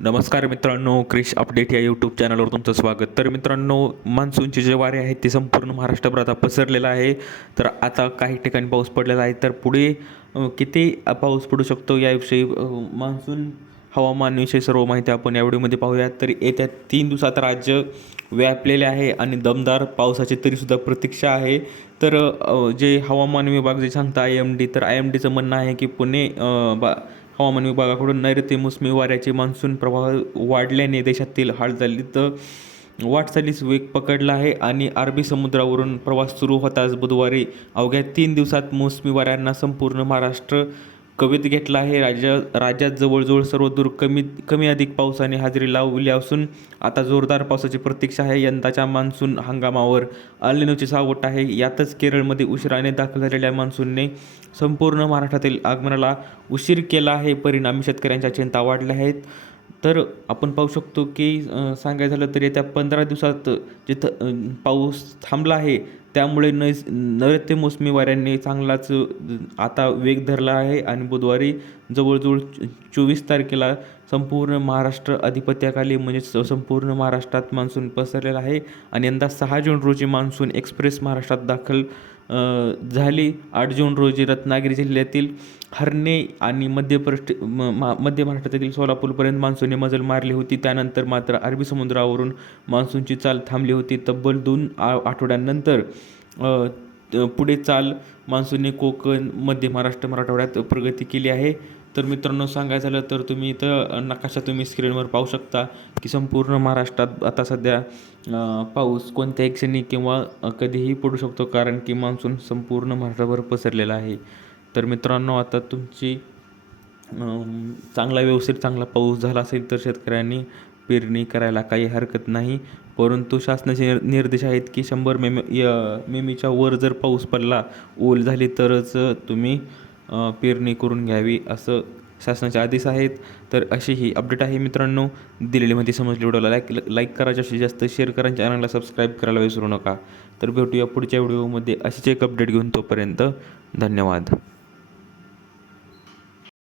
नमस्कार मित्रांनो, क्रिश अपडेट या यूट्यूब चॅनलवर तुमचं स्वागत. तर मित्रांनो, मान्सूनचे जे वारे आहेत ते संपूर्ण महाराष्ट्रभर आता पसरलेलं आहे. तर आता काही ठिकाणी पाऊस पडलेला आहे. तर पुढे किती पाऊस पडू शकतो याविषयी मान्सून हवामानविषयी सर्व माहिती आपण या व्हिडिओमध्ये पाहूयात. तर येत्या 3 दिवसात राज्य व्यापलेले आहे आणि दमदार पावसाची तरीसुद्धा प्रतीक्षा आहे. तर जे हवामान विभाग जे सांगता IMD, तर IMDचं म्हणणं आहे की पुणे हवामान विभागाकडून नैऋत्य मोसमी वाऱ्याचे मान्सून प्रवाह वाढल्याने देशातील वाटचालीस वेग पकडला आहे आणि अरबी समुद्रावरून प्रवास सुरू होताच बुधवारी अवघ्या 3 दिवसात मोसमी वाऱ्यांना संपूर्ण महाराष्ट्र कवेत घेतला आहे. राज्यात जवळजवळ सर्वदूर कमी अधिक पावसाने हजेरी लावली असून आता जोरदार पावसाची प्रतीक्षा आहे. यंदाच्या मान्सून हंगामावर अल निनोचे सावट आहे. यातच केरळमध्ये उशिराने दाखल झालेल्या मान्सूनने संपूर्ण महाराष्ट्रातील आगमनाला उशीर केला आहे. परिणामी शेतकऱ्यांच्या चिंता वाढल्या आहेत. तर आपण पाहू शकतो की सांगायचं झालं तर येत्या 15 दिवसात जिथं पाऊस थांबला आहे त्यामुळे नैऋत्य मोसमी वाऱ्यांनी चांगलाच आता वेग धरला आहे आणि बुधवारी जवळजवळ 24 तारखेला संपूर्ण महाराष्ट्र अधिपत्याखाली म्हणजे संपूर्ण महाराष्ट्रात मान्सून पसरलेला आहे आणि यंदा 6 जून रोजी मान्सून एक्सप्रेस महाराष्ट्रात दाखल झाली. 8 जून रोजी रत्नागिरी जिल्ह्यातील हर्णे आणि मध्य महाराष्ट्रातील सोलापूरपर्यंत मान्सूनने मजल मारली होती. त्यानंतर मात्र अरबी समुद्रावरून मान्सूनची चाल थांबली होती. तब्बल 2 आठवड्यांनंतर पुढे चाल मान्सूनने कोकण, मध्य महाराष्ट्र, मराठवाड्यात प्रगती केली आहे. तर मित्रांनो, सांगायचं झालं तर तुम्ही इथं नकाशा तुम्ही स्क्रीनवर पाहू शकता की संपूर्ण महाराष्ट्रात आता सध्या पाऊस कोणत्याही क्षणी किंवा कधीही पडू शकतो, कारण की मान्सून संपूर्ण महाराष्ट्राभर पसरलेला आहे. तर मित्रांनो, आता तुमची चांगला पाऊस झाला असेल तर शेतकऱ्यांनी पेरणी करायला काही हरकत नाही. परंतु शासनाचे निर्देश आहेत की 100 मिमीच्या वर जर पाऊस पडला, ओल झाली तरच तुम्ही पेरणी करून घ्यावी असं शासनाचे आदेश आहेत. तर अशी ही अपडेट आहे मित्रांनो. दिलेली माहिती समजली, व्हिडिओला लाईक करा, जास्तीत जास्त शेअर करा, चॅनलला सबस्क्राईब करायला विसरू नका. तर भेटूया पुढच्या व्हिडिओमध्ये अशीच एक अपडेट घेऊन. तोपर्यंत धन्यवाद.